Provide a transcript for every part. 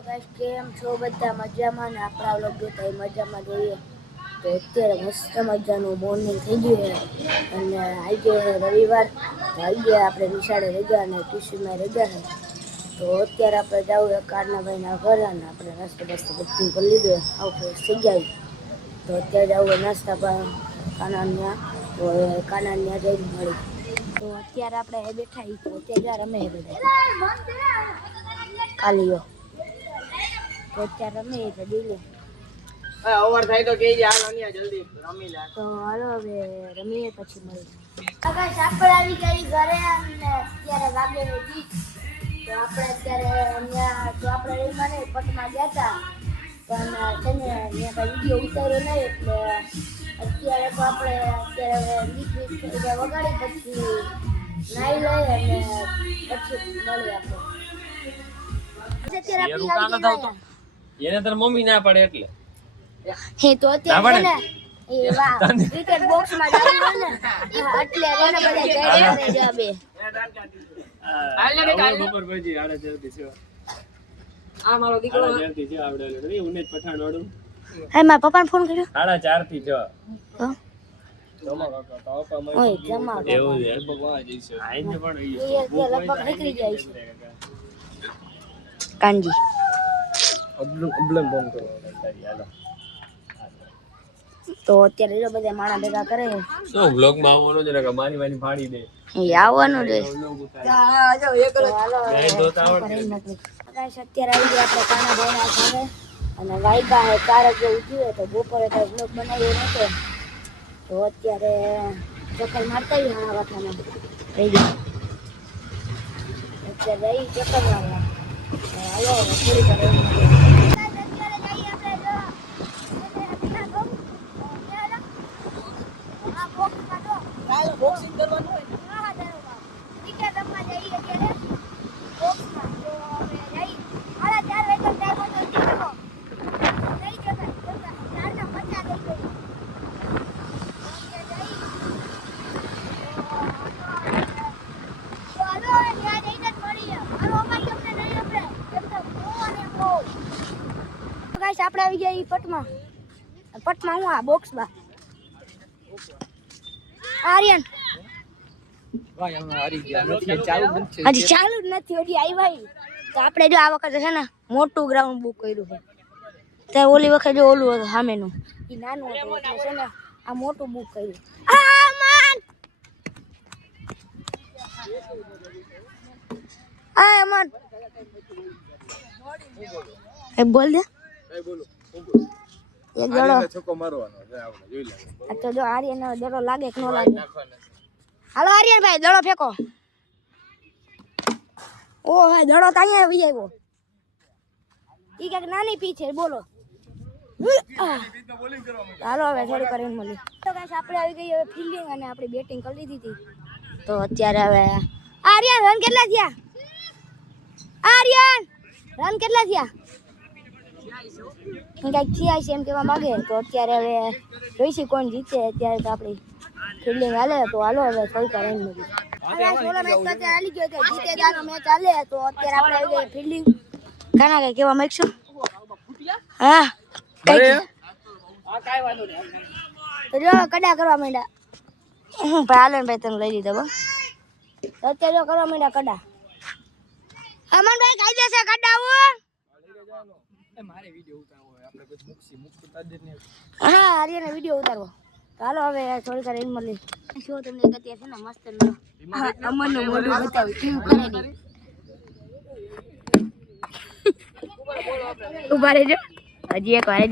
guys કેમ છો બધા મજામાં ને આપણા વ્લોગ જોતા મજામાં જોઈએ તો અત્યારે મસ્ત મજાનું મોર્નિંગ થઈ ગયું છે અને આજે રવિવાર આજે આપણે નિશાળે રજા અને ટ્યુશનમાં રજા છે તો અત્યારે આપણે જાવું કારના ભાઈના ઘરે અને આપણે નાસ્તો બાસ્તો બધું કરી લીધું આવું થઈ ગયા તો અત્યારે જાવું નાસ્તા પણ કાનાન્યા તો કાનાન્યા જઈને મળી તો અત્યારે આપણે બેઠા તો અત્યારે રમે બધા કાલીઓ તો અત્યારે રમે તો જોઈ ઓવર થાય તો કેજે હાલ અનિયા જલ્દી રમી લે તો હાલો હવે રમીએ પછી મળી ગાઈસ આપણે આવી ગઈ ઘરે અને અત્યારે વાગે જી તો આપણે અત્યારે અહીંયા તો આપણે રહીમાં નહીં પટમાં ગયા હતા પણ છે ને અહીંયા કઈ વિડીયો ઉતાર્યો નહીં એટલે અત્યારે તો આપણે અત્યારે ગીત વગાડી પછી નાઈ લઈ અને પછી મળી આપણે એને તાર મમ્મી ના પડે એટલે હે તો અત્યારે ને એ વાહ ક્રિકેટ બોક્સ માં જાવું ને એટલે એને બધા જઈ કરે જાબે હાલ ને કાલ ઉપર પછી આડે જલ્દી છે આ મારો દીકરો જલ્દી છે આવડેલો નથી ઉને પઠાણ વાળું હે મારા પપ્પાને ફોન કર્યો 4:30 થી જો હા જમા કાકા તો આપા ઓય જમા એવું છે ભગવાન જઈશે આઈને પણ એ લગભગ નીકળી જાય છે કાંજી અબ્લમ બોમ કરો હાલો તો અત્યારે જો બધા માણા ભેગા કરે શું વ્લોગ માં આવવાનો છે કે મારી વાલી ફાડી દે એ આવવાનું છે જો એકલો ગાઈસ અત્યારે આવી ગયા આપણે કાના ભાઈના ઘરે અને વાઈગા હે 4 વાગે ઉઠ્યું તો બપોરે કઈ વ્લોગ બનાવ્યો નતો તો અત્યારે ચક્કર મારતા હા વાઠામાં રહી ગયા અત્યારે રહી ચક્કર મારવા હાલો થોડી વાર બોક્સિંગ કરવાનું હોય હા ક્રિકેટ રમવા જઈએ અત્યારે બોક્સમાં તો હવે જઈ હાલા 4 વાગે ટાઈમ હતો દીકરો જઈ જતા 4:50 થઈ ગઈ તો હાલો ત્યાં જઈને જ મળીએ હાલો અમારી તમને નહીં આપણે એકદમ બહુ અને બહુ ગાઈસ આપણે આવી ગયા પટમાં હું આ બોક્સમાં આર્યન ભાઈ અમે હારી ગયા નથી ચાલુ નથી હજી ચાલુ જ નથી હજી આવ્યા તો આપણે જો આ વખતે છે ને મોટું ગ્રાઉન્ડ બુક કર્યું છે ત્યારે ઓલી વખતે જો ઓલું હતું સામેનું એ નાનું હતું એટલે છે ને આ મોટું બુક કર્યું અમન એ બોલ દે બોલો એક દડો છક્કો મારવાનો છે આપણે જોઈ લે આ તો જો આર્યન દડો લાગે કે ન લાગે હાલો આર્યન ભાઈ દડો ફેંકો ઓ ભાઈ દડો તો અહીંયા આવી આવ્યો ઈ કે નાની પીછે બોલો હાલો હવે થોડી કરીને મળી તો ગાઈસ આપણે આવી ગઈ હવે ફિલ્ડિંગ અને આપણે બેટિંગ કરી લીધી હતી તો અત્યારે હવે આર્યન રન કેટલા થયા આર્યન રન કેટલા થયા કંઈક થયા છે એમ કહેવા માંગે તો અત્યારે હવે જોઈશું કોણ જીતે અત્યારે તો આપણી ફિલ્ડિંગ હાલે તો હાલો હવે થોડીક વાર રન મળી સોલો મેચ તો અત્યારે હાલી ગયો કે જીતે જાનો મેચ હાલે તો અત્યારે આપણે આવી ગઈ ફિલ્ડિંગ કાના કઈ કહેવા માંગશો હા અરે આ કાઈ વાંધો નહીં તો જો કડા કરવા માંડ્યા ભાઈ હાલો ભાઈ તને લઈ લીધો તો અત્યારે જો કરવા માંડ્યા કડા અમનભાઈ કાઈ દેશે કડા આવું મારે વિડિયો ઉતારવો હોય આપણે કોઈ મુક્તિ ઉતાર દે ને હા આર્યને વિડિયો ઉતારવો ચાલો હવે થોડી વાર એમ મળી શું તમને ગતિયા છે ને મસ્ત અમનનું મોઢું બતાવી કેવું કરે ને ઉભા રહેજો હજી એક વાર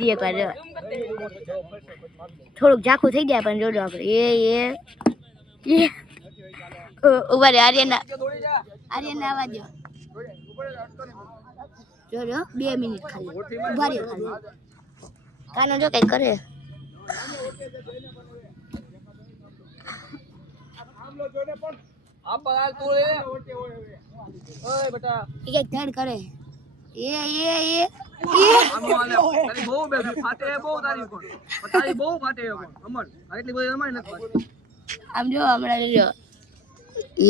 થોડુંક ઝાખું થઈ ગયા પણ જોજો આપણે એ ઉભા રે આર્યન આવા દો જોજો 2 મિનિટ ખાલી ઉભા રહ્યો ખાલી કાનો જો કઈ કરે આ પાલ તો એ ઓય બેટા એ કઈ ધડ કરે એ આનો આલે તારી બહુ બે ફાટે બહુ તારી કોણ તારી બહુ ફાટે અમર એટલી બધી અમાય નથી આમ જો હમણાં જો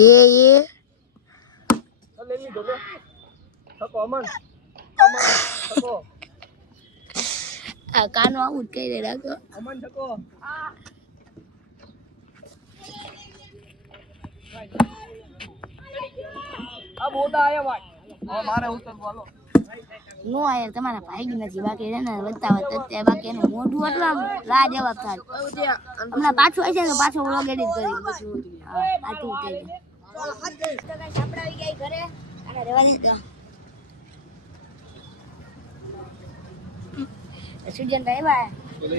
એ લેલી દો છકો અમન આ કાનો આવું જ કહી રાખો અમન શકો આ બોટા આયા ભાઈ હવે મારે ઉતરવું હાલો નો આયા તમારા ભાઈ નથી બાકી છે ને વધતા વધતા બાકી એનું મોઢું એટલું આમ રા જવાબ થાય હમણાં પાછું આવશે ને પાછું વ્લોગ એડિટ કરી આટલું થઈ જાય આપણે આવી ગયા ઘરે અને રહેવાની સુજન ટાઈમ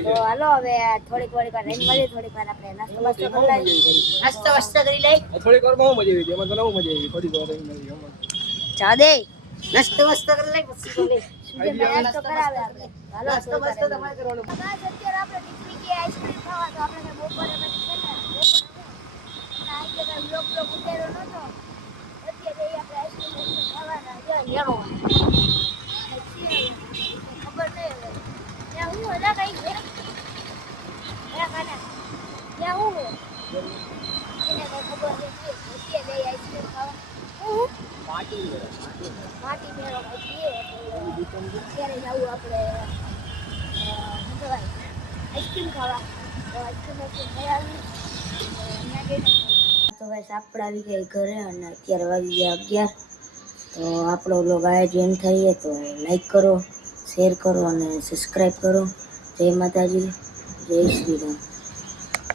તો હાલો હવે થોડીક વાર રહીને મળીએ થોડીક વાર આપણે નાસ્તો વાસ્તો કરી લઈ થોડીક વાર બહુ મજા આવી એમાં તો બહુ મજા આવી થોડીક વાર રહી મળી હમણાં ચા દે નાસ્તો વાસ્તો કરી લઈ પછી બોલે સુજન નાસ્તો કરાવે આપણે હાલો નાસ્તો વાસ્તો તમારે કરવાનો ગાઈસ અત્યારે આપણે નીકળી ગયા આઈસ્ક્રીમ ખાવા તો આપણે બપોરે પછી છે ને બપોરે આઈ જગ્યાએ બ્લોક ઉતાર્યો નતો અત્યારે આપણે આઈસ્ક્રીમ ખાવાના જો નેરો ખબર નહીં ત્યાં હું હતા કઈ ગયા કાના ત્યાં હું એને કઈ ખબર નથી અત્યારે આઈસ્ક્રીમ ખાવા માટી મેળો ખાઈએ અત્યારે જવું આપણે આઈસ્ક્રીમ ખાવા તો આઈસ્ક્રીમ તો બસ આપણે આવી ગયા ઘરે અને અત્યારે વાગી ગયા 11 તો આપણો બ્લોગ આયોજન થઈએ તો લાઈક કરો શેર કરો અને સબસ્ક્રાઈબ કરો જય માતાજી જય શ્રી રામ